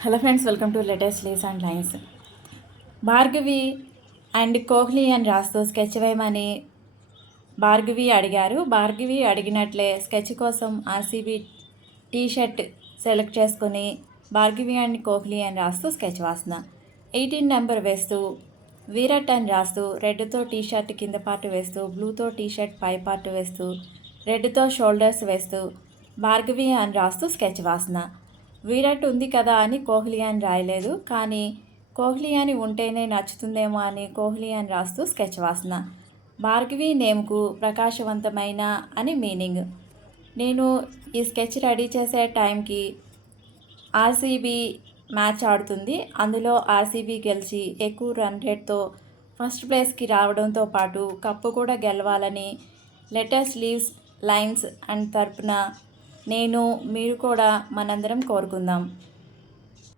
Hello friends, welcome to latest leaves and lines. Bhargavi and Kohli అని రాస్తూ sketch వేయమని భార్గవి అడిగారు. భార్గవి అడిగినట్లే స్కెచ్ కోసం ఆర్సీబీ టీ షర్ట్ సెలెక్ట్ చేసుకుని భార్గవి అండ్ కోహ్లీ అని రాస్తూ స్కెచ్ వాసన 18 నెంబర్ వేస్తూ విరాట్ అని రాస్తూ రెడ్తో టీ షర్ట్ కింద పార్ట్ వేస్తూ బ్లూతో టీ షర్ట్ పై పార్ట్ వేస్తూ రెడ్తో షోల్డర్స్ వేస్తూ భార్గవి అని రాస్తూ స్కెచ్ వాసన. విరాట్ ఉంది కదా అని కోహ్లీ అని రాయలేదు, కానీ కోహ్లీ అని ఉంటేనే నచ్చుతుందేమో అని కోహ్లీ అని రాస్తూ స్కెచ్ వాసన. భార్గవి నేమ్కు ప్రకాశవంతమైన అని మీనింగ్. నేను ఈ స్కెచ్ రెడీ చేసే టైంకి ఆర్సీబీ మ్యాచ్ ఆడుతుంది. అందులో ఆర్సీబీ గెలిచి ఎక్కువ రన్ రేట్తో ఫస్ట్ ప్లేస్కి రావడంతో పాటు కప్పు కూడా గెలవాలని లేటెస్ట్ లీవ్స్ లైన్స్ అండ్ తరపున నేను మీరు కూడా మనందరం కోరుకుందాం.